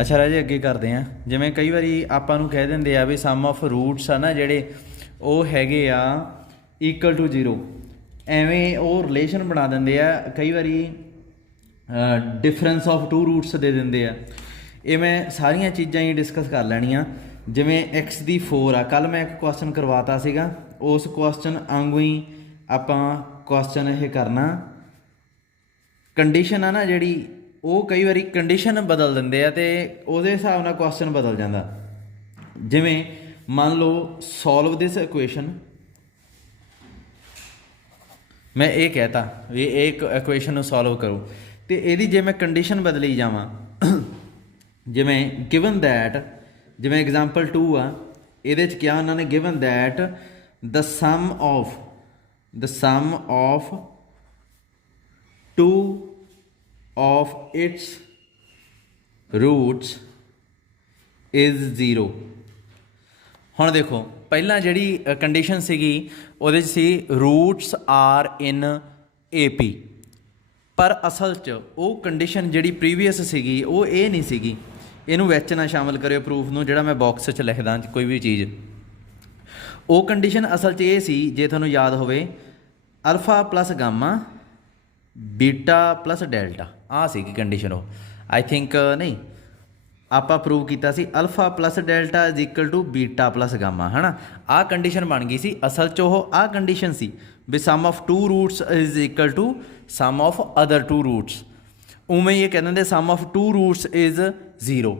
ਅੱਛਾ ਰਾਜੇ ਅੱਗੇ ਕਰਦੇ ਹਾਂ। ਜਿਵੇਂ ਕਈ ਵਾਰੀ ਆਪਾਂ ਨੂੰ ਕਹਿ ਦਿੰਦੇ ਆ ਵੀ ਸਮ ਆਫ ਰੂਟਸ ਆ ਨਾ ਜਿਹੜੇ ਉਹ ਹੈਗੇ ਆ ਇਕੁਅਲ ਟੂ 0, ਐਵੇਂ ਉਹ ਰਿਲੇਸ਼ਨ ਬਣਾ ਦਿੰਦੇ ਆ। ਕਈ ਵਾਰੀ ਡਿਫਰੈਂਸ ਆਫ 2 ਰੂਟਸ ਦੇ ਦਿੰਦੇ ਆ। ਇਹ ਮੈਂ ਸਾਰੀਆਂ ਚੀਜ਼ਾਂ ਹੀ ਡਿਸਕਸ ਕਰ ਲੈਣੀਆਂ। ਜਿਵੇਂ x ਦੀ 4 ਆ, ਕੱਲ੍ਹ ਮੈਂ ਇੱਕ ਕੁਐਸਚਨ ਕਰਵਾਤਾ ਸੀਗਾ, ਉਸ ਕੁਐਸਚਨ ਵਾਂਗੂ ਹੀ ਆਪਾਂ ਕੁਐਸਚਨ ਇਹ ਕਰਨਾ। ਕੰਡੀਸ਼ਨ ਆ ਨਾ ਜਿਹੜੀ, ਉਹ ਕਈ ਵਾਰੀ ਕੰਡੀਸ਼ਨ ਬਦਲ ਦਿੰਦੇ ਆ ਅਤੇ ਉਹਦੇ ਹਿਸਾਬ ਨਾਲ ਕੁਐਸਚਨ ਬਦਲ ਜਾਂਦਾ। ਜਿਵੇਂ ਮੰਨ ਲਓ ਸੋਲਵ ਦਿਸ ਇਕੁਏਸ਼ਨ, ਮੈਂ ਇਹ ਕਹਿਤਾ ਵੀ ਇਹ ਇਕੁਏਸ਼ਨ ਨੂੰ ਸੋਲਵ ਕਰੋ, ਅਤੇ ਇਹਦੀ ਜੇ ਮੈਂ ਕੰਡੀਸ਼ਨ ਬਦਲੀ ਜਾਵਾਂ, ਜਿਵੇਂ ਗਿਵਨ ਦੈਟ, ਜਿਵੇਂ ਐਗਜ਼ਾਮਪਲ 2 ਆ, ਇਹਦੇ 'ਚ ਕਿਹਾ ਉਹਨਾਂ ਨੇ given that the sum of 2 of its roots is 0। ਹੁਣ ਦੇਖੋ ਪਹਿਲਾਂ ਜਿਹੜੀ ਕੰਡੀਸ਼ਨ ਸੀਗੀ ਉਹਦੇ 'ਚ ਸੀ ਰੂਟਸ ਆਰ ਇਨ AP, ਪਰ ਅਸਲ 'ਚ ਉਹ ਕੰਡੀਸ਼ਨ ਜਿਹੜੀ ਪ੍ਰੀਵੀਅਸ ਸੀਗੀ ਉਹ ਇਹ ਨਹੀਂ ਸੀਗੀ। ਇਹਨੂੰ ਵਿੱਚ ਨਾ ਸ਼ਾਮਿਲ ਕਰਿਓ ਪ੍ਰੂਫ ਨੂੰ, ਜਿਹੜਾ ਮੈਂ ਬਾਕਸ 'ਚ ਲਿਖਦਾ ਕੋਈ ਵੀ ਚੀਜ਼। ਉਹ ਕੰਡੀਸ਼ਨ ਅਸਲ 'ਚ ਇਹ ਸੀ, ਜੇ ਤੁਹਾਨੂੰ ਯਾਦ ਹੋਵੇ, ਅਲਫਾ ਪਲੱਸ ਗਾਮਾ ਬੀਟਾ ਪਲੱਸ ਡੈਲਟਾ, ਆਹ ਸੀਗੀ ਕੰਡੀਸ਼ਨ। ਉਹ ਆਈ ਥਿੰਕ ਨਹੀਂ, ਆਪਾਂ ਪ੍ਰੂਵ ਕੀਤਾ ਸੀ alpha plus delta is equal to beta plus gamma, ਹੈ ਨਾ। ਆਹ ਕੰਡੀਸ਼ਨ ਬਣ ਗਈ ਸੀ। ਅਸਲ 'ਚ ਉਹ ਆਹ ਕੰਡੀਸ਼ਨ ਸੀ ਵੀ sum of 2 roots is equal to sum of other 2 roots. ਉਵੇਂ ਹੀ ਇਹ ਕਹਿੰਦੇ ਨੇ ਸਮ ਆਫ 2 ਰੂਟਸ ਇਜ਼ 0।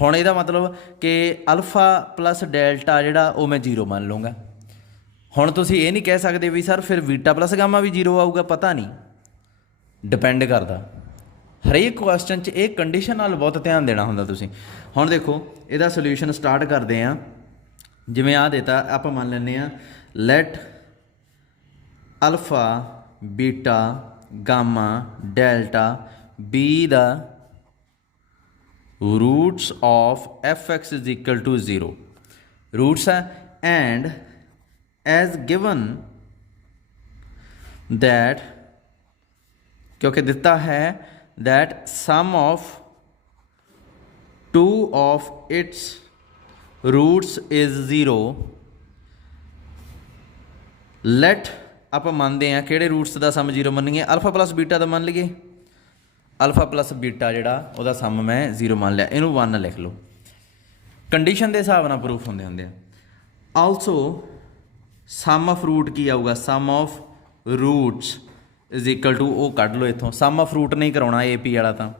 ਹੁਣ ਇਹਦਾ ਮਤਲਬ ਕਿ ਅਲਫਾ ਪਲੱਸ ਡੈਲਟਾ ਜਿਹੜਾ ਉਹ ਮੈਂ 0 ਮੰਨ ਲਊਂਗਾ। ਹੁਣ ਤੁਸੀਂ ਇਹ ਨਹੀਂ ਕਹਿ ਸਕਦੇ ਵੀ ਸਰ ਫਿਰ ਬੀਟਾ ਪਲੱਸ ਗਾਮਾ ਵੀ 0 ਆਊਗਾ, ਪਤਾ ਨਹੀਂ, ਡਿਪੈਂਡ ਕਰਦਾ। ਹਰੇਕ ਕੁਐਸਚਨ 'ਚ ਇਹ ਕੰਡੀਸ਼ਨ ਨਾਲ ਬਹੁਤ ਧਿਆਨ ਦੇਣਾ ਹੁੰਦਾ ਤੁਸੀਂ। ਹੁਣ ਦੇਖੋ ਇਹਦਾ ਸੋਲਿਊਸ਼ਨ ਸਟਾਰਟ ਕਰਦੇ ਹਾਂ। ਜਿਵੇਂ ਆਹ ਦੇਤਾ, ਆਪਾਂ ਮੰਨ ਲੈਂਦੇ ਹਾਂ let alpha beta gamma delta be the roots of fx is equal to 0। Roots ਹੈ ਐਂਡ ਐਜ਼ ਗਿਵਨ दैट, क्योंकि दिता है that sum of 2 of its roots is 0। Let आप मानते हैं किहड़े रूट्स का सम 0 मनीए, अल्फा प्लस बीटा का मान लीए, अल्फा प्लस बीटा जिहड़ा उहदा सम मैं 0 मान लिया, इनू 1 लिख लो। कंडीशन के हिसाब नाल प्रूफ होंदे होंदे। आल्सो सम ऑफ रूट की आऊगा, sum of roots is equal to, वो कढ़ लो इतों, सम ऑफ रूट नहीं कराना AP वाला, तो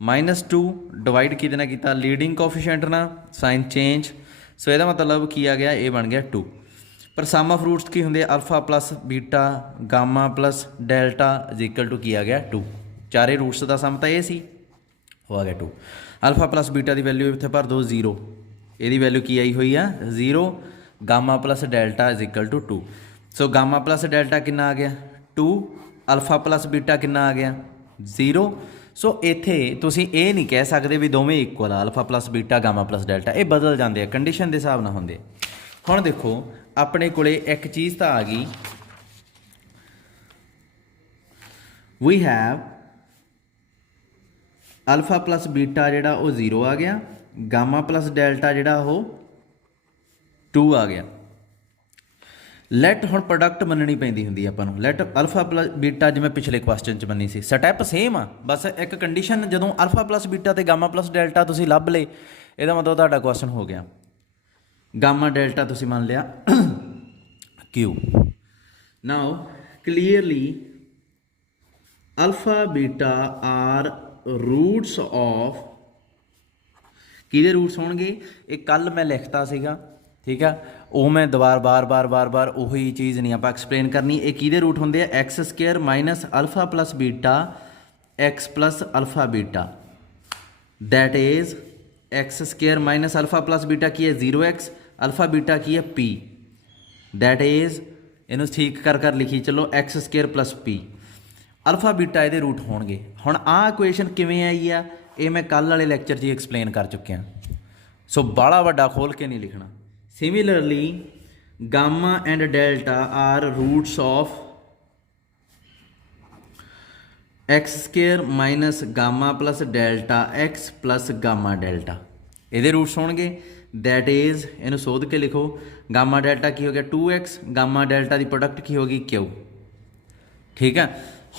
-2 डिवाइड कि किया लीडिंग कोफिशिएंट ना साइन चेंज, सो यदा मतलब की आ गया, ये बन गया 2। पर सम ऑफ रूट्स की होंगे alpha plus beta gamma plus delta is equal to की आ गया 2। चारे रूट्स का सम तो ये सी, हो आ गया 2। अल्फा प्लस बीटा की वैल्यू इतने भर दो 0, यदी वैल्यू की आई हुई है 0। Gamma plus delta is equal to 2। So gamma plus delta कितना आ गया 2, अल्फा प्लस बीटा कितना आ गया 0। सो इत्थे तुसीं ये नहीं कह सकते भी दोवें इक्वल आ, alpha plus beta gamma plus delta, ये बदल जाते हैं कंडीशन के हिसाब नाल होंदे। हुण देखो अपने कोले एक चीज़ तो आ गई, we have alpha plus beta जिहड़ा वो 0 आ गया, गामा प्लस डेल्टा जिहड़ा वो 2 आ गया। लैट हुण प्रोडक्ट मननी पैंदी हुंदी आपां नूं। लैट अल्फा प्लस बीटा जिवें पिछले क्वेश्चन च बनी सी, स्टैप सेम आ, बस एक कंडीशन जदों अल्फा प्लस बीटा ते गामा प्लस डेल्टा तुसीं लभ लए, इहदा मतलब तुहाडा क्वेश्चन हो गया। गामा डेल्टा तुसीं मान लिया Q। Now clearly alpha beta are roots of, किहदे रूट्स होणगे, एक कल मैं लिखता सीगा, ठीक है, वो मैं बार बार उही चीज़ नहीं आप एक्सप्लेन करनी। ये किहदे रूट होंगे, x square minus alpha plus beta x plus alpha beta, that is x square minus alpha plus beta की है 0x, अल्फा बीटा की है P, दैट इज इनू ठीक कर लिखी चलो x square plus P। Alpha beta ये रूट होणगे। हुण आ इक्वेशन किवें आई आ, ये मैं कल वाले लैक्चर 'च एक्सप्लेन कर चुकिया, सो बाला वड्डा खोल के नहीं लिखना। Similarly gamma and delta are roots of x square minus gamma plus delta x plus gamma delta ये रूट्स होणगे दैट इज़ इनू सोध के लिखो गामा डेल्टा की हो गया 2x गामा डेल्टा की प्रोडक्ट की होगी क्यू ठीक है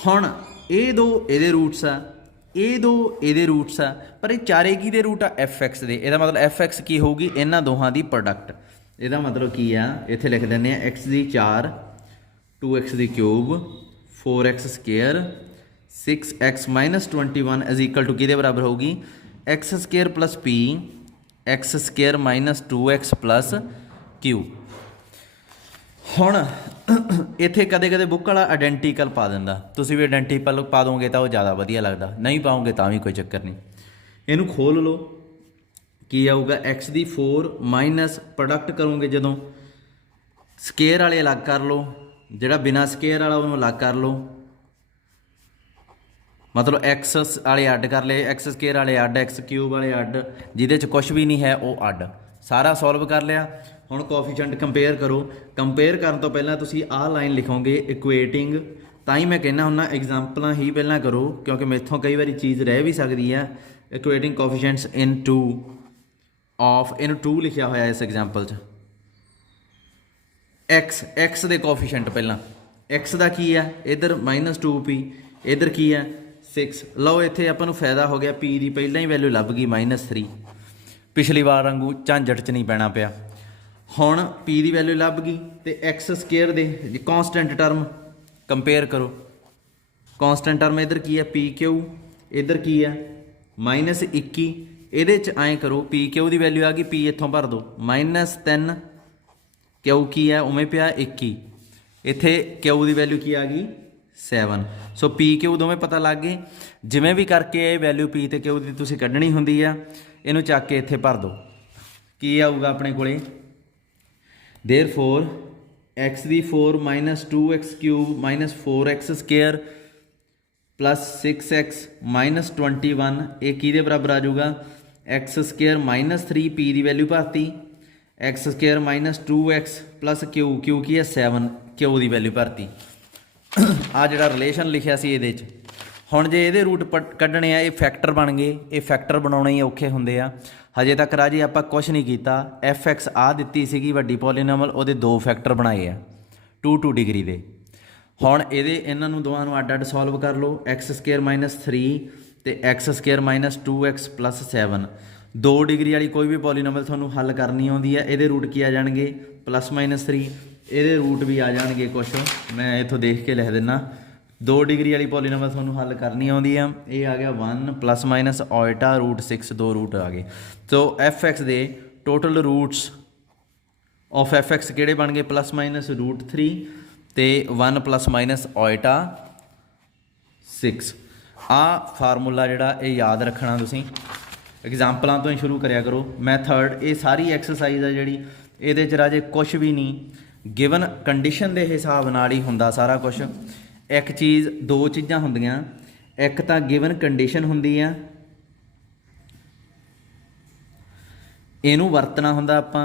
हुण ये दो ये रूट्स आ ये दो ये रूट्स आ पर ये चारे की दे रूट आ एफ एक्स दे ਇਹਦਾ मतलब एफ एक्स की होगी इन्हां दोहां की प्रोडक्ट ਇਹਦਾ मतलब की आ इत्थे लिख दिंदे आ एक्स की 4 2x की cube 4x square 6x minus 21 is equal to कि बराबर होगी x square plus P x square minus 2x plus q हुण इत्थे कदे कदे बुक वाला आइडेंटिकल पा दिंदा तुसीं भी आइडेंटिकल पा दोगे तो ज़्यादा वधिया लगदा नहीं पाओगे तो भी कोई चक्कर नहीं इनू खोल लो की आऊगा एक्स की 4 माइनस प्रोडक्ट करोगे जदों स्केयर वाले अलग कर लो जिहड़ा बिना स्केयर वाला उन्होंने अलग कर लो मतलब एक्स वाले अड कर ले एक्स स्केयर वाले अड एक्स क्यूब वाले अड जिहदे च कुछ भी नहीं है वो अड सारा सॉल्व कर लिया हुण कोफिशिएंट कंपेयर करो कंपेयर करन तो पहलां तुसीं आह लाइन लिखोगे इक्वेटिंग तां ही मैं कहना हुन्ना एग्जाम्पलां ही पहलां करो क्योंकि मेथों कई बारी चीज़ रह भी सकती है equating coefficients in to of in to लिखिया होया इस एग्जाम्पल च एक्स दे कोफिशिएंट पहलां एक्स का की है इधर -2p इधर की है 6 लो इत्थे आपां नूं फायदा हो गया पी की पहलां ही वैल्यू लभ गई -3 पिछली बार वांगू झांझट च नहीं पैना पिया हुण पी की वैल्यू लभ गई तो एक्स स्केयर दे कॉन्सटेंट टर्म कंपेयर करो कॉन्सटेंट टर्म इधर की है पी क्यू इधर की है -21 ये आए करो पी क्यू की वैल्यू आ गई पी इत्थों भर दो -3 क्यू की है उमें पिया 21 इत्थे क्यू की वैल्यू की आ गई 7 सो पी क्यू दोवें पता लग गए जिमें भी करके ये वैल्यू पी तो क्यू की तुसीं कढ़नी हुंदी आ इनू चक के इत्थे भर दो की आऊगा अपने कोले देयरफॉर एक्स की 4 minus 2x cube minus 4x square plus 6x minus 21 ये किहदे बराबर आ जाऊगा एक्स स्केयर -3 पी की वैल्यू भरती x square -2x plus Q Q की है 7 क्यू की वैल्यू भरती आ जिहड़ा रिलेशन लिखिया सी इहदे च हुण जे इहदे रूट कढ़ने आ ये फैक्टर बन गए ये फैक्टर बनाने ही औखे हुंदे आ हजे तक राजी आपां कुछ नहीं किया एफ एक्स आ दित्ती सीगी वड्डी पॉलीनोमियल उहदे 2 फैक्टर बनाए आ 2 डिग्री दे हुण इहदे इन्हां नूं दोवां नूं अड्ड अड्ड सॉल्व कर लो एक्स स्केयर -3 ते x square -2x plus 7 2 degree वाली कोई भी पॉलीनोमियल तुहानूं हल करनी आउंदी है इहदे रूट की आ जाणगे +-3 इहदे रूट भी आ जाणगे कुछ मैं इत्थों देख के लिख दिना 2 डिग्री वाली पॉलीनोमियल तुहानूं हल करनी आउंदी है ये आ गया 1 ± ओइटा √6 2 रूट आ गए तो एफ एक्स दे total roots of F X किहड़े बन गए +-√3 ते 1 ± ओइटा 6 आ फार्मूला जिहड़ा ये याद रखना तुसीं एग्जाम्पलों तो ही शुरू करिया करो मैथड ये सारी एक्सरसाइज है जिहड़ी इहदे च राजे कुछ भी नहीं गिवन कंडीशन के हिसाब नाल ही हुंदा सारा कुछ एक चीज़ 2 चीज़ां हुंदियां एक तो गिवन कंडीशन हुंदी आ इहनूं वरतना हुंदा आपां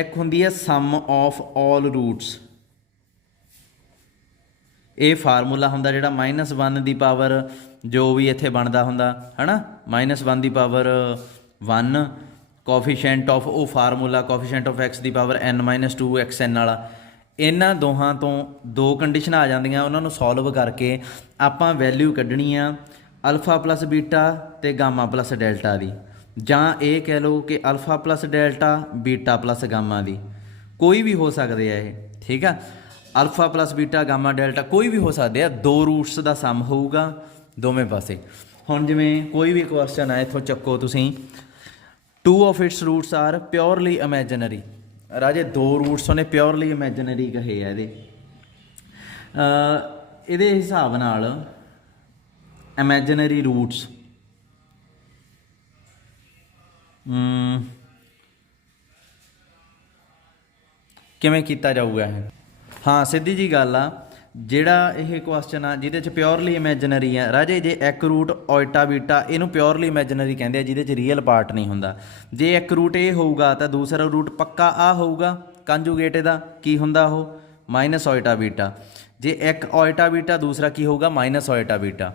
एक हुंदी है सम ऑफ ऑल रूट्स ये फार्मूला हुंदा जिहड़ा -1 की पावर जो भी इत्थे बनदा हुंदा है ना -1 की पावर 1 कोफिशिएंट ऑफ वो फार्मूला कोफिशिएंट ऑफ एक्स की पावर n-2 xn वाला इन्हां दोहां तो 2 कंडीशन आ जांदियां उन्होंने सॉल्व करके आपां वैल्यू कढ़नी आ अल्फा प्लस बीटा ते गामा प्लस डेल्टा दी जां ये कह लो कि alpha plus delta beta plus gamma दी कोई भी हो सकते हैं ठीक है alpha plus beta gamma delta कोई भी हो सकते हैं 2 रूट्स का सम होऊगा दोवें पासे हुण जिवें कोई भी क्वेश्चन है इत्थों चक्को तुसीं 2 of its roots are purely imaginary राजे 2 रूट्स उन्हें प्योरली इमेजिनरी कहे है ये हिसाब नाल इमेजिनरी रूट्स किवें कीता जाऊगा है हाँ सीधी जी गल आ जिहड़ा यह क्वेश्चन आ जिहदे च प्योरली इमेजिनरी है राजे जे एक रूट ओइटा बीटा इनू प्योरली इमेजिनरी कहते हैं जिहदे च रियल पार्ट नहीं हुंदा जे एक रूट ये होऊगा तो दूसरा रूट पक्का आ होऊगा कंजुगेट इहदा की हुंदा ओह -ओइटा बीटा जे एक ओइटा बीटा दूसरा की होगा -ओइटा बीटा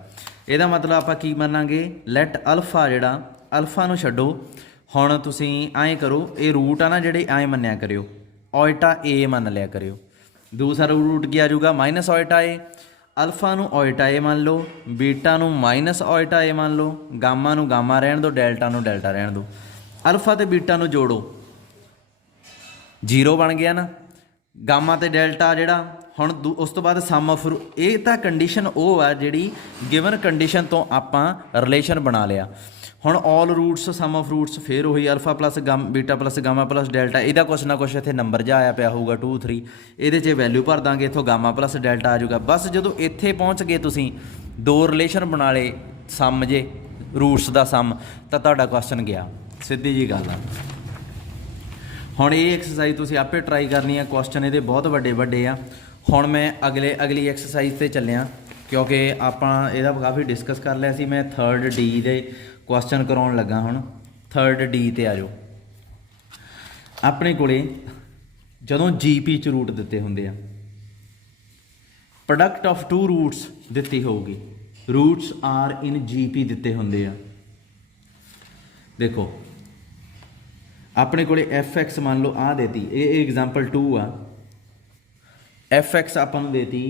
ਇਹਦਾ ਮਤਲਬ ਆਪਾਂ ਕੀ ਮੰਨਾਂਗੇ, ਲੈਟ ਅਲਫਾ ਜਿਹੜਾ ਅਲਫਾ ਨੂੰ ਛੱਡੋ। ਹੁਣ ਤੁਸੀਂ ਐਂ ਕਰੋ, ਇਹ ਰੂਟ ਆ ਨਾ ਜਿਹੜੇ ਐਂ ਮੰਨਿਆ ਕਰਿਓ, ਓਇਟਾ ਏ ਮੰਨ ਲਿਆ ਕਰਿਓ। ਦੂਸਰਾ ਰੂਟ ਕੀ ਆ ਜਾਊਗਾ, ਮਾਈਨਸ ਓਇਟਾ ਏ। ਅਲਫਾ ਨੂੰ ਓਇਟਾ ਏ ਮੰਨ ਲਓ, ਬੀਟਾ ਨੂੰ ਮਾਈਨਸ ਓਇਟਾ ਏ ਮੰਨ ਲਓ, ਗਾਮਾ ਨੂੰ ਗਾਮਾ ਰਹਿਣ ਦਿਓ, ਡੈਲਟਾ ਨੂੰ ਡੈਲਟਾ ਰਹਿਣ ਦਿਓ। ਅਲਫਾ ਤੇ ਬੀਟਾ ਨੂੰ ਜੋੜੋ, 0 ਬਣ ਗਿਆ ਨਾ। ਗਾਮਾ ਤੇ ਡੈਲਟਾ ਜਿਹੜਾ ਹੁਣ ਉਸ ਤੋਂ ਬਾਅਦ ਸਮ ਆਫ, ਇਹ ਤਾਂ ਕੰਡੀਸ਼ਨ ਉਹ ਆ ਜਿਹੜੀ ਗਿਵਨ ਕੰਡੀਸ਼ਨ ਤੋਂ ਆਪਾਂ ਰਿਲੇਸ਼ਨ ਬਣਾ ਲਿਆ। ਹੁਣ ਆਲ ਰੂਟਸ ਸਮ ਆਫ ਰੂਟਸ, ਫਿਰ ਉਹੀ ਅਲਫਾ ਪਲੱਸ ਬੀਟਾ ਪਲੱਸ ਗਾਮਾ ਪਲੱਸ ਡੈਲਟਾ। ਇਹਦਾ ਕੁਛ ਨਾ ਕੁਛ ਇੱਥੇ ਨੰਬਰ ਜਿਹਾ ਆਇਆ ਪਿਆ ਹੋਊਗਾ 2 3, ਇਹਦੇ 'ਚ ਵੈਲਿਊ ਭਰ ਦਾਂਗੇ, ਇੱਥੋਂ ਗਾਮਾ ਪਲੱਸ ਡੈਲਟਾ ਆ ਜਾਊਗਾ। ਬਸ ਜਦੋਂ ਇੱਥੇ ਪਹੁੰਚ ਗਏ ਤੁਸੀਂ, 2 ਰਿਲੇਸ਼ਨ ਬਣਾ ਲਏ, ਸਮ ਜੇ ਰੂਟਸ ਦਾ ਸਮ, ਤਾਂ ਤੁਹਾਡਾ ਕੁਐਸਚਨ ਗਿਆ, ਸਿੱਧੀ ਜੀ ਗੱਲ ਆ। ਹੁਣ ਇਹ ਐਕਸਰਸਾਈਜ਼ ਤੁਸੀਂ ਆਪੇ ਟਰਾਈ ਕਰਨੀ ਆ, ਕੁਐਸਚਨ ਇਹਦੇ ਬਹੁਤ ਵੱਡੇ ਵੱਡੇ ਆ। ਹੁਣ ਮੈਂ ਅਗਲੀ ਐਕਸਰਸਾਈਜ਼ 'ਤੇ ਚੱਲਿਆ, ਕਿਉਂਕਿ ਆਪਾਂ ਇਹਦਾ ਕਾਫੀ ਡਿਸਕਸ ਕਰ ਲਿਆ ਸੀ। ਮੈਂ 3rd D ਦੇ ਕੁਐਸਚਨ ਕਰਾਉਣ ਲੱਗਾ। ਹੁਣ 3rd D 'ਤੇ ਆ ਜਾਓ। ਆਪਣੇ ਕੋਲੇ ਜਦੋਂ GP 'ਚ ਰੂਟ ਦਿੱਤੇ ਹੁੰਦੇ ਆ, ਪ੍ਰੋਡਕਟ ਆਫ 2 ਰੂਟਸ ਦਿੱਤੀ ਹੋਊਗੀ, ਰੂਟਸ ਆਰ ਇਨ GP ਦਿੱਤੇ ਹੁੰਦੇ ਆ। ਦੇਖੋ ਆਪਣੇ ਕੋਲੇ fx ਮੰਨ ਲਓ ਆਹ ਦੇਤੀ, ਇਹ ਐਗਜ਼ਾਮਪਲ 2 ਆ। fx ਆਪਾਂ ਨੂੰ ਦੇਤੀ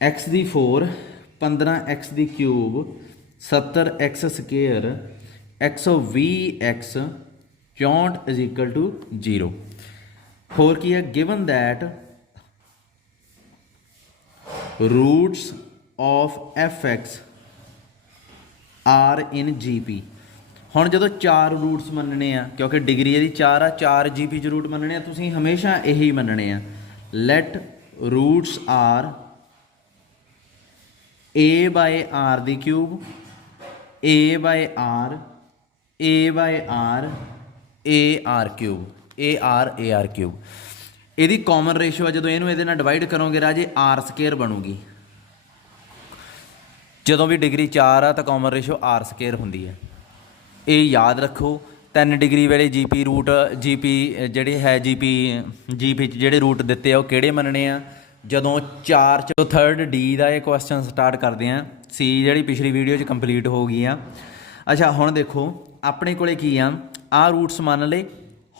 x ਦੀ 4, 15x ਦੀ cube, 70x square, 120x, 64 is equal to 0। ਹੋਰ ਕੀ ਹੈ, given that roots of fx are in GP। ਹੁਣ ਜਦੋਂ 4 ਰੂਟਸ ਮੰਨਣੇ ਆ, ਕਿਉਂਕਿ ਡਿਗਰੀ ਇਹਦੀ 4 ਆ, 4 GP 'ਚ ਰੂਟ ਮੰਨਣੇ ਆ, ਤੁਸੀਂ ਹਮੇਸ਼ਾ ਇਹੀ ਮੰਨਣੇ ਆ, ਲੈਟ ਰੂਟਸ ਆਰ a/r ਦੀ cube, a/r, a/r, ar cube, ar cube. ਇਹਦੀ ਕਾਮਨ ਰੇਸ਼ੋ ਆ, ਜਦੋਂ ਇਹਨੂੰ ਇਹਦੇ ਨਾਲ ਡਿਵਾਈਡ ਕਰੋਗੇ ਰਾਜੇ, r ਸਕੇਅਰ ਬਣੂਗੀ। ਜਦੋਂ ਵੀ ਡਿਗਰੀ 4 ਆ ਤਾਂ ਕਾਮਨ ਰੇਸ਼ੋ r ਸਕੇਅਰ ਹੁੰਦੀ ਹੈ। ਇਹ ਯਾਦ ਰੱਖੋ। 3 ਡਿਗਰੀ ਵੇਲੇ GP ਰੂਟ, GP ਜਿਹੜੇ ਹੈ GP 'ਚ ਜਿਹੜੇ ਰੂਟ ਦਿੱਤੇ ਆ ਉਹ ਕਿਹੜੇ ਮੰਨਣੇ ਆ, ਜਦੋਂ 4 'ਚ। 3rd D ਦਾ ਇਹ ਕੁਐਸਚਨ ਸਟਾਰਟ ਕਰਦੇ ਆ। C ਜਿਹੜੀ ਪਿਛਲੀ ਵੀਡੀਓ 'ਚ ਕੰਪਲੀਟ ਹੋ ਗਈ ਆ। ਅੱਛਾ ਹੁਣ ਦੇਖੋ ਆਪਣੇ ਕੋਲੇ ਕੀ ਆ, ਆਹ ਰੂਟਸ ਮੰਨ ਲਏ।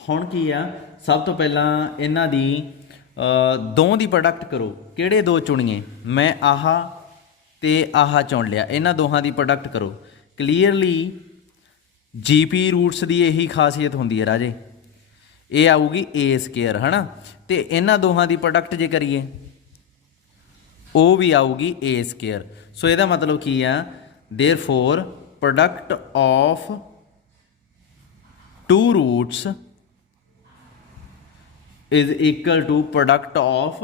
ਹੁਣ ਕੀ ਆ, ਸਭ ਤੋਂ ਪਹਿਲਾਂ ਇਹਨਾਂ ਦੀ 2 ਦੀ ਪ੍ਰੋਡਕਟ ਕਰੋ। ਕਿਹੜੇ 2 ਚੁਣੀਏ, ਮੈਂ ਆਹ ਤੇ ਆਹ ਚੁਣ ਲਿਆ, ਇਹਨਾਂ ਦੋਹਾਂ ਦੀ ਪ੍ਰੋਡਕਟ ਕਰੋ। ਕਲੀਅਰਲੀ GP ਰੂਟਸ ਦੀ ਇਹੀ ਖਾਸੀਅਤ ਹੁੰਦੀ ਹੈ ਰਾਜੇ, ਇਹ ਆਊਗੀ a ਸਕੇਅਰ, ਹੈ ਨਾ। ਅਤੇ ਇਹਨਾਂ ਦੋਹਾਂ ਦੀ ਪ੍ਰੋਡਕਟ ਜੇ ਕਰੀਏ, ਉਹ ਵੀ ਆਊਗੀ a ਸਕੇਅਰ। ਸੋ ਇਹਦਾ ਮਤਲਬ ਕੀ ਆ, therefore product of 2 roots is equal to product of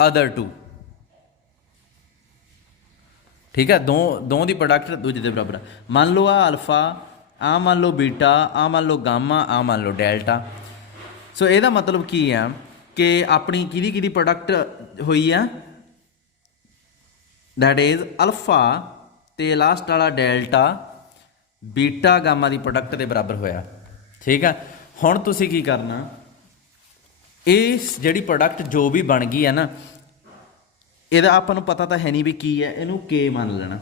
other 2। ਠੀਕ ਹੈ, ਦੋ ਦੀ ਪ੍ਰੋਡਕਟ ਦੂਜੇ ਦੇ ਬਰਾਬਰ। ਮੰਨ ਲਓ ਆ ਅਲਫਾ, ਆ ਮੰਨ ਲਓ ਬੀਟਾ, ਆ ਮੰਨ ਲਓ ਗਾਮਾ, ਆ ਮੰਨ ਲਓ ਡੈਲਟਾ। ਸੋ ਇਹਦਾ ਮਤਲਬ ਕੀ ਆ ਕਿ ਆਪਣੀ ਕਿਹਦੀ ਪ੍ਰੋਡਕਟ ਹੋਈ ਆ, ਦੈਟ ਇਜ਼ ਅਲਫਾ ਤੇ ਲਾਸਟ ਵਾਲਾ ਡੈਲਟਾ ਬੀਟਾ ਗਾਮਾ ਦੀ ਪ੍ਰੋਡਕਟ ਦੇ ਬਰਾਬਰ ਹੋਇਆ। ਠੀਕ ਆ, ਹੁਣ ਤੁਸੀਂ ਕੀ ਕਰਨਾ, ਇਸ ਜਿਹੜੀ ਪ੍ਰੋਡਕਟ ਜੋ ਵੀ ਬਣ ਗਈ ਹੈ ਨਾ, ਇਹਦਾ ਆਪਾਂ ਨੂੰ ਪਤਾ ਤਾਂ ਹੈ ਨਹੀਂ ਵੀ ਕੀ ਹੈ, ਇਹਨੂੰ ਕੇ ਮੰਨ ਲੈਣਾ।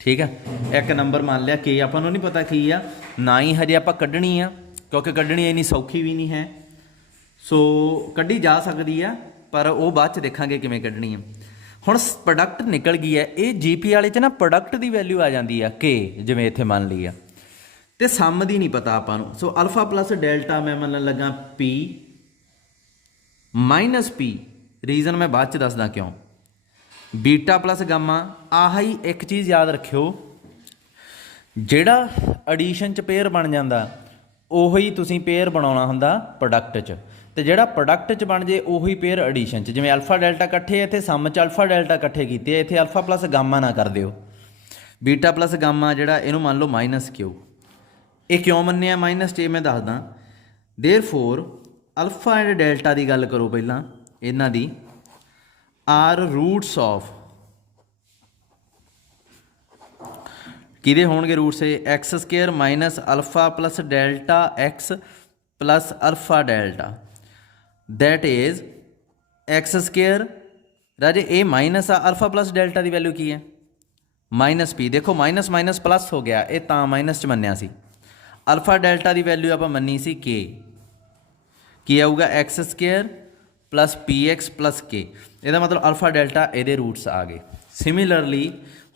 ਠੀਕ ਹੈ, ਇੱਕ ਨੰਬਰ ਮੰਨ ਲਿਆ ਕੇ, ਆਪਾਂ ਨੂੰ ਨਹੀਂ ਪਤਾ ਕੀ ਆ, ਨਾ ਹੀ ਹਜੇ ਆਪਾਂ ਕੱਢਣੀ ਆ, ਕਿਉਂਕਿ ਕੱਢਣੀ ਇੰਨੀ ਸੌਖੀ ਵੀ ਨਹੀਂ ਹੈ। ਸੋ ਕੱਢੀ ਜਾ ਸਕਦੀ ਆ, ਪਰ ਉਹ ਬਾਅਦ 'ਚ ਦੇਖਾਂਗੇ ਕਿਵੇਂ ਕੱਢਣੀ ਆ। ਹੁਣ ਪ੍ਰੋਡਕਟ ਨਿਕਲ ਗਈ ਹੈ, ਇਹ GP ਵਾਲੇ 'ਚ ਨਾ ਪ੍ਰੋਡਕਟ ਦੀ ਵੈਲਿਊ ਆ ਜਾਂਦੀ ਆ ਕੇ, ਜਿਵੇਂ ਇੱਥੇ ਮੰਨ ਲਈ ਆ, ਅਤੇ ਸਮ ਦੀ ਨਹੀਂ ਪਤਾ ਆਪਾਂ ਨੂੰ। ਸੋ ਅਲਫਾ ਪਲੱਸ ਡੈਲਟਾ ਮੈਂ ਮੰਨਣ ਲੱਗਾ P ਮਾਈਨਸ P, ਰੀਜ਼ਨ ਮੈਂ ਬਾਅਦ 'ਚ ਦੱਸਦਾ ਕਿਉਂ। ਬੀਟਾ ਪਲੱਸ ਗਾਮਾ, ਆਹ ਹੀ ਇੱਕ ਚੀਜ਼ ਯਾਦ ਰੱਖਿਓ, ਜਿਹੜਾ ਐਡੀਸ਼ਨ 'ਚ ਪੇਅਰ ਬਣ ਜਾਂਦਾ ਉਹੀ ਤੁਸੀਂ ਪੇਅਰ ਬਣਾਉਣਾ ਹੁੰਦਾ ਪ੍ਰੋਡਕਟ 'ਚ, ਅਤੇ ਜਿਹੜਾ ਪ੍ਰੋਡਕਟ 'ਚ ਬਣ ਜੇ ਉਹੀ ਪੇਅਰ ਐਡੀਸ਼ਨ 'ਚ। ਜਿਵੇਂ ਅਲਫਾ ਡੈਲਟਾ ਇਕੱਠੇ, ਇੱਥੇ ਸਮ 'ਚ ਅਲਫਾ ਡੈਲਟਾ ਇਕੱਠੇ ਕੀਤੇ, ਇੱਥੇ ਅਲਫਾ ਪਲੱਸ ਗਾਮਾ ਨਾ ਕਰ ਦਿਓ। ਬੀਟਾ ਪਲੱਸ ਗਾਮਾ ਜਿਹੜਾ ਇਹਨੂੰ ਮੰਨ ਲਓ ਮਾਈਨਸ ਕਿਊ। ਇਹ ਕਿਉਂ ਮੰਨਿਆ ਮਾਈਨਸ 'ਚ, ਮੈਂ ਦੱਸਦਾ। ਦੇਅਰਫੋਰ ਅਲਫਾ ਐਂਡ ਡੈਲਟਾ ਦੀ ਗੱਲ ਕਰੋ ਪਹਿਲਾਂ, ਇਹਨਾਂ ਦੀ ਆਰ ਰੂਟਸ ਆਫ, ਕਿਹਦੇ ਹੋਣਗੇ ਰੂਟਸ, ਇਹ X square minus alpha plus delta X plus alpha delta, that is X square राजे ए माइनस आ अल्फा प्लस डेल्टा की वैल्यू की है माइनस पी। देखो माइनस माइनस प्लस हो गया, ये तां माइनस च मन्निया सी। अल्फा डेल्टा की वैल्यू आप मन्नी सी के, की आऊगा X square plus P X plus K. यदा मतलब अल्फा डेल्टा ये रूट्स आ गए। सिमिलरली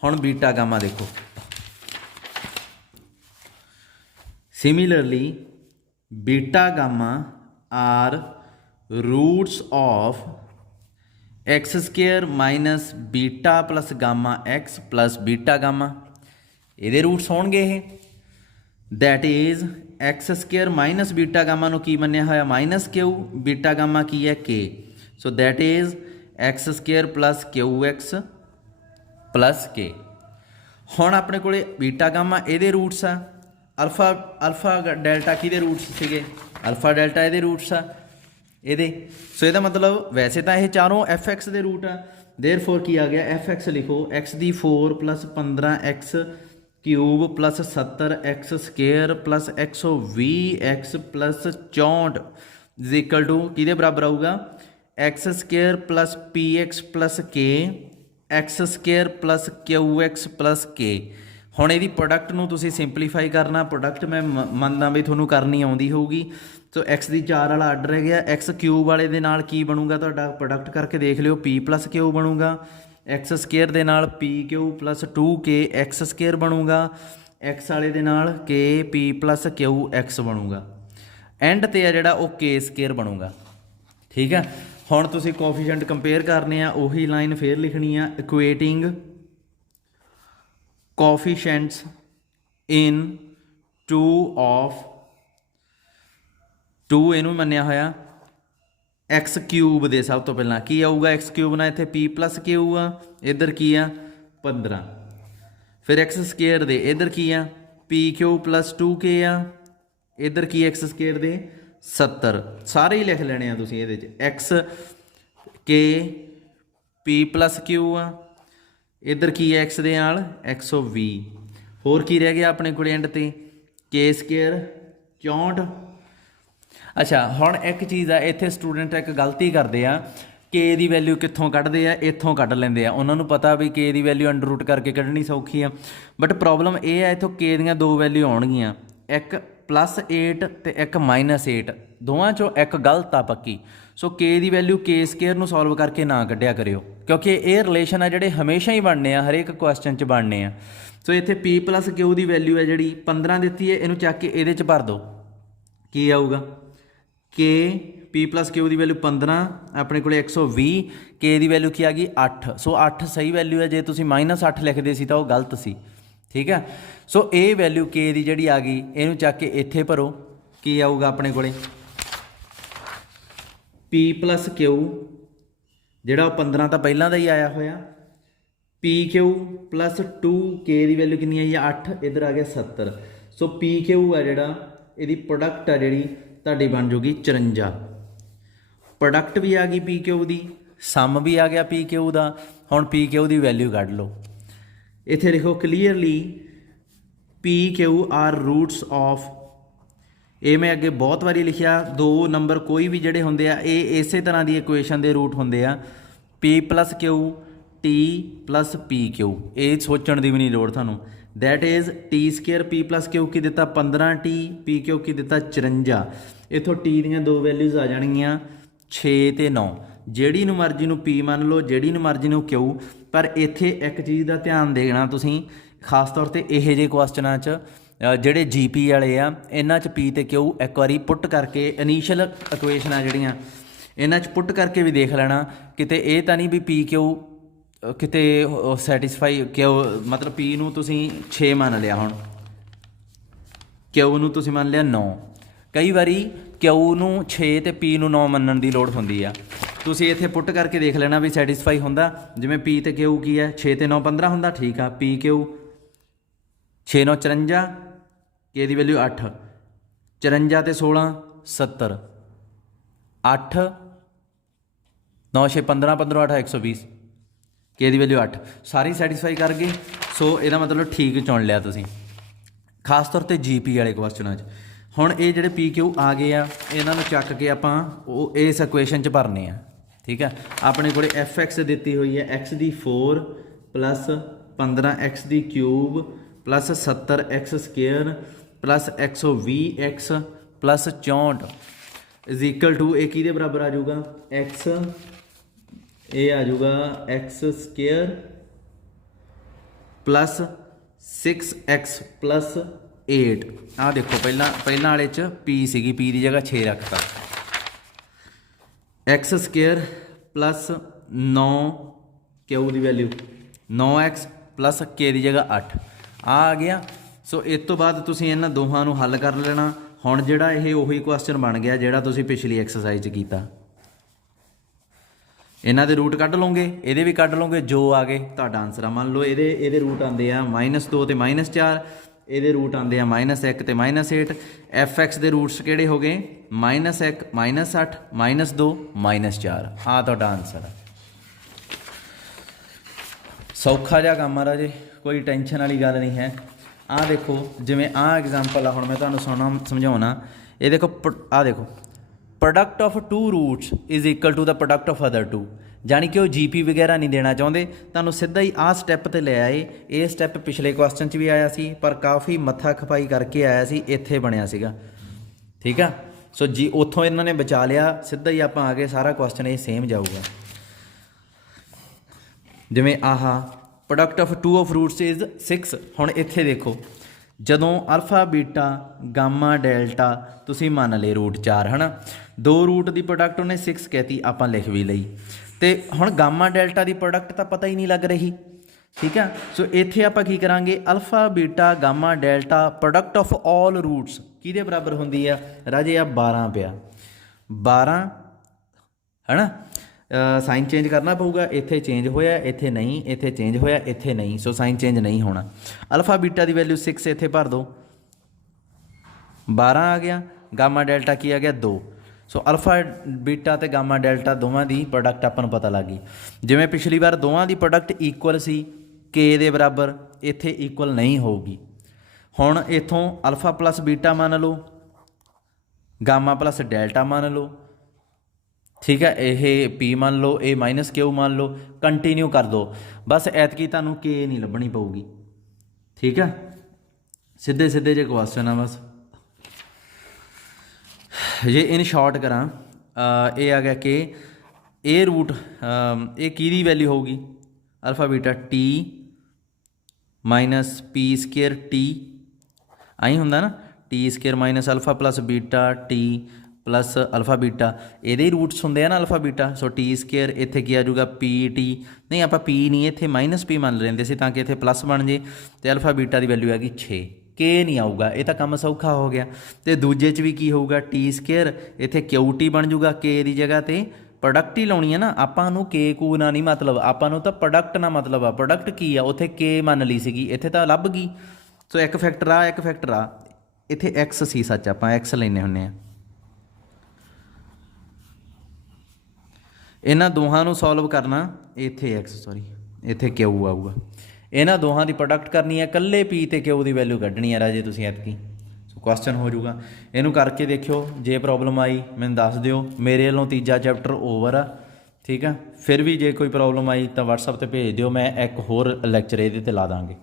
हुण बीटा गामा देखो, similarly beta gamma are roots of x square minus beta plus gamma x plus beta gamma, ये रूट्स होणगे ये। That is x square minus beta gamma नूं की मन्निया होया माइनस क्यू, बीटा गामा की है के। So that is x square plus Q X plus K. हुण अपने कोले बीटा गामा ये रूट्स आ, अल्फा अल्फा डेल्टा किहदे रूट्स सीगे, अल्फा डेल्टा ये रूट्स आ ये। सो यदा मतलब वैसे तो ये चारों एफ एक्स के रूट आ, देर फोर की आ गया एफ एक्स लिखो एक्स दी 4 plus 15 x cube plus 70 x square plus 120 x plus 64 is equal to किहदे बराबर आऊगा X square plus P X plus K X square plus Q X plus K. हुण इहदी product नूं तुसीं सिंपलीफाई करना, product मैं मनदा भी तुहानूं करनी आउंदी होऊगी। सो एक्स दी 4 वाला आर्डर है गया, एक्स क्यूब वाले दे नाल की बनूगा तुहाडा प्रोडक्ट करके देख लिओ पी प्लस क्यू बनूगा, एक्स स्केयर दे नाल पी क्यू प्लस 2 के एक्स स्केयर बनूगा, एक्स वाले दे नाल K P plus Q X बनूगा, एंड ते आ जिहड़ा वो के स्केयर बनूगा। ठीक है, हुण तुसीं कोफिशिएंट कंपेयर करने आ, उही लाइन फिर लिखनी आ, equating coefficients in to of two इनू मन्निया होया एक्स क्यूब दे। सब तो पहला की आऊगा एक्स क्यूब ना, इत्थे पी प्लस क्यू आ, इधर की आ 15, फिर एक्स स्केयर दे इधर की आ पी क्यू प्लस 2 के आ, इधर की एक्स स्केयर दे 70। सारे ही लिख लेने आ तुसीं इहदे च, एक्स के पी प्लस क्यू आ, इधर की है एक्स दे नाल 120। होर की रह गया अपने कोल एंड ते के स्केयर 64। अच्छा हुण एक चीज़ आ, इत्थे स्टूडेंट एक गलती करते हैं, के दी वैल्यू कित्थों कढ़दे आ, इत्थों कढ़ लेंदे आ। उन्हां नूं पता भी के दी वैल्यू अंडर रूट करके कढ़नी सौखी आ, बट प्रॉब्लम ये है इत्थों के दियां दो वैल्यू आउणगियां, एक +8 ते एक -8, दोवां चों एक गलत आ पक्की। सो के दी वैल्यू के स्केयर नूं सॉल्व करके ना कढ़िया करियो, क्योंकि ये रिलेशन आ जिहड़े हमेशा ही बनने आ, हरेक क्वेश्चन च बनने आ। सो इत्थे पी प्लस क्यू की वैल्यू है जिहड़ी 15 दित्ती है, इहनूं चक के इहदे च भर दो, की आऊगा के पी प्लस क्यू की वैल्यू 15, अपने को 120, के की वैल्यू की आ गई 8। सो 8 सही वैल्यू है, जे तुसीं -8 लिखते सी तो वह गलत सी। ठीक है, सो ये वैल्यू के की जिहड़ी आ गई, इहनूं चक के इत्थे भरो, की आऊगा अपने को पी प्लस क्यू जिहड़ा 15 तो पहलां दा ही आया होया, पी क्यू प्लस 2 के की वैल्यू कितनी आई है 8, इधर आ गया 70। सो पी क्यू है जिहड़ा इहदी प्रोडक्ट आ जिहड़ी ਤੁਹਾਡੀ बन जूगी 54। प्रोडक्ट भी आ गई पी क्यू की, सम भी आ गया पी क्यू का। हुण पी क्यू की वैल्यू कढ़ लो, इत्थे लिखो clearly p q are roots of, ये मैं अगे बहुत बारी लिखिया, 2 नंबर कोई भी जिहड़े हुंदे आ ये इसे तरह की इक्वेशन के रूट हुंदे आ, P plus Q T plus P Q, ये सोचण की भी नहीं लोड़ थानू। That is T square P plus Q की दिता 15 टी, पी क्यू की दिता 54। इत्थों टी दियां दो वैल्यूज़ आ जाणगियां 6 ते 9, जिहड़ी नूं मर्जी नूं पी मान लो, जिहड़ी नूं मर्जी नूं क्यू। पर इत्थे एक चीज़ का ध्यान देना तुसीं, खास तौर पर इहो ਜਿਹੇ क्वेश्चनां च ਜਿਹੜੇ GP वाले आ, इन्हां च पी ते क्यू एक बारी पुट करके इनीशियल इक्वेशनां ਜਿਹੜੀਆਂ इन्हां च पुट करके भी देख लेना, किते ਇਹ ਤਾਂ नहीं भी पी क्यू किते सैटिस्फाई क्यू, मतलब पी नूं तुसीं 6 मान लिया, हुण क्यू नूं तुसीं मान लिया 9। कई बारी क्यू नूं 6 ते पी नूं 9 मनण दी लोड़ हुंदी आ, तुसीं इत्थे पुट करके देख लेना भी सैटिस्फाई हुंदा। जिवें पी ते क्यू की है 6 ते 9 15 हुंदा, ठीक आ। पी क्यू 6 9 54, के दी वैल्यू 8, 54 ते 16 70, 8 9 6 15 15 8 120, के दी वैल्यू 8, सारी सैटिस्फाई कर गए। सो ਇਹਦਾ मतलब ठीक चुन लिया तुसीं, खास तौर पर GP वाले क्वेश्चनों हुण ये जिहड़े पी क्यू आ गए आ, इन्हां नूं चक के आपां इस इक्वेशन च भरने आ। ठीक है। अपने को एफ एक्स दी हुई है एक्स दी 4 प्लस 15x दी cube plus 70x square plus 120x plus 64 is equal to एक किहदे बराबर आ जाऊगा x ये आ जाऊगा x square plus 6x plus 8। आ देखो पहला वाले च p सी p की जगह 6 रखता x स्केयर प्लस 9 क्यू की वैल्यू 9x प्लस के की जगह 8 आ गया। सो इस तो बाद तुसीं इन्हां दोहां नूं हल कर लेना। हुण जिहड़ा ये उही क्वेश्चन बन गया जिहड़ा तुसीं पिछली एक्सरसाइज कीता। इन्हां दे रूट कढ लोगे, इहदे भी कढ लोगे, जो आ गए तुहाडा आंसर आ। मान लो इहदे रूट आंदे आ -2 ते -4, ਇਹਦੇ रूट आते हैं -1 तो -8। एफ एक्स के रूट्स किहड़े हो गए -1 -8 -2 -4। आ तुहाडा आंसर सौखा जिहा काम आ राजे, कोई टेंशन वाली गल नहीं है। आ देखो जिवें आ एग्जाम्पल आ, हुण मैं तुहानूं समझाउणा। ये देखो आ देखो product of 2 roots is equal to the product of other 2, जानी कि वो GP वगैरह नहीं देना चाहते। तुहानूं सीधा ही आ स्टैप ते ले आए। ये स्टैप पिछले क्वेश्चन च भी आया सी पर काफ़ी मत्था खपाई करके आया सी, इत्थे बनया सीगा। ठीक है। सो जी उत्थों इन्होंने बचा लिया, सीधा ही आप आ गए, सारा क्वेश्चन ये सेम जाऊगा। जिवें आह product of 2 of roots is 6। हुण इत्थे देखो जदों अल्फा बीटा गामा डेल्टा तुसीं मान ले रूट 4 है ना, 2 रूट की प्रोडक्ट उन्हें 6 कहती, आपां लिख भी लई। तो हुण गामा डेल्टा की प्रोडक्ट तो पता ही नहीं लग रही। ठीक है। सो इत्थे आपां की करांगे alpha beta gamma delta product of all roots किहदे बराबर हुंदी आ राजे? आ 12 पिया 12 है ना। साइन चेंज करना पऊगा, इत्थे चेंज होया, इत्थे नहीं, इत्थे चेंज होया, इत्थे नहीं। सो साइन चेंज नहीं होना। अल्फा बीटा की वैल्यू 6 इत्थे भर दो, 12 आ गया। गामा डेल्टा की आ गया 2। सो अल्फा बीटा ते गामा डेल्टा दोवां दी प्रोडक्ट आपां नूं पता लग गई। जिवें पिछली बार दोवां दी प्रोडक्ट इक्वल सी के दे बराबर, इत्थे इक्वल नहीं होगी। हुण इत्थों अल्फा प्लस बीटा मान लो, गामा प्लस डेल्टा मान लो। ठीक है। ये पी मान लो, ये माइनस क्यू मान लो, कंटीन्यू कर दो बस। ऐतकी तुहानूं के नहीं लभनी पऊगी। ठीक है। सीधे सीधे जे क्वेश्चन आ बस। जे इन शॉर्ट करा ये आ गया कि ए रूट ये की वैल्यू होगी alpha beta T minus P square T, आई होंदा ना, T square minus alpha plus beta T plus alpha beta, ये रूट्स होंगे ना alpha beta. So T square इत्थे की आ जाऊगा पी टी, नहीं आप पी नहीं इत्थे माइनस पी मान लेंदे सी ताकि इत्थे प्लस बन जे। तो अल्फा बीटा की वैल्यू हैगी 6, के नहीं आऊगा, ये तो काम सौखा हो गया। तो दूजे च भी की होगा टी स्केयर, इत्थे क्यू टी बन जूगा, के की जगह तो प्रोडक्ट ही लाउणी है ना आपां नूं, के कू ना नहीं मतलब, आपां नूं तां प्रोडक्ट ना मतलब आ। प्रोडक्ट की आ उत्थे के मान ली सीगी, इत्थे तां लभ गई। सो एक फैक्टर आ, एक फैक्टर आ, इत्थे एक्स सी सच, आपां एक्स लैने हुन्ने आ। इन्हां दोहां नूं सॉल्व करना, इत्थे एक्स सॉरी इत्थे क्यू आऊगा। इन्हां दोहां की प्रोडक्ट करनी है, कल्ले पी ते क्यू की वैल्यू कढ़नी है राजे तुसीं ऐतकी। सो क्वेश्चन हो जाऊगा, इनू करके देखियो। जे प्रॉब्लम आई मैनूं दस दिओ, मेरे वालों तीजा चैप्टर ओवर आ। ठीक है। फिर भी जे कोई प्रॉब्लम आई तो WhatsApp पर भेज दिओ, मैं एक होर लैक्चर ये ला दांगे।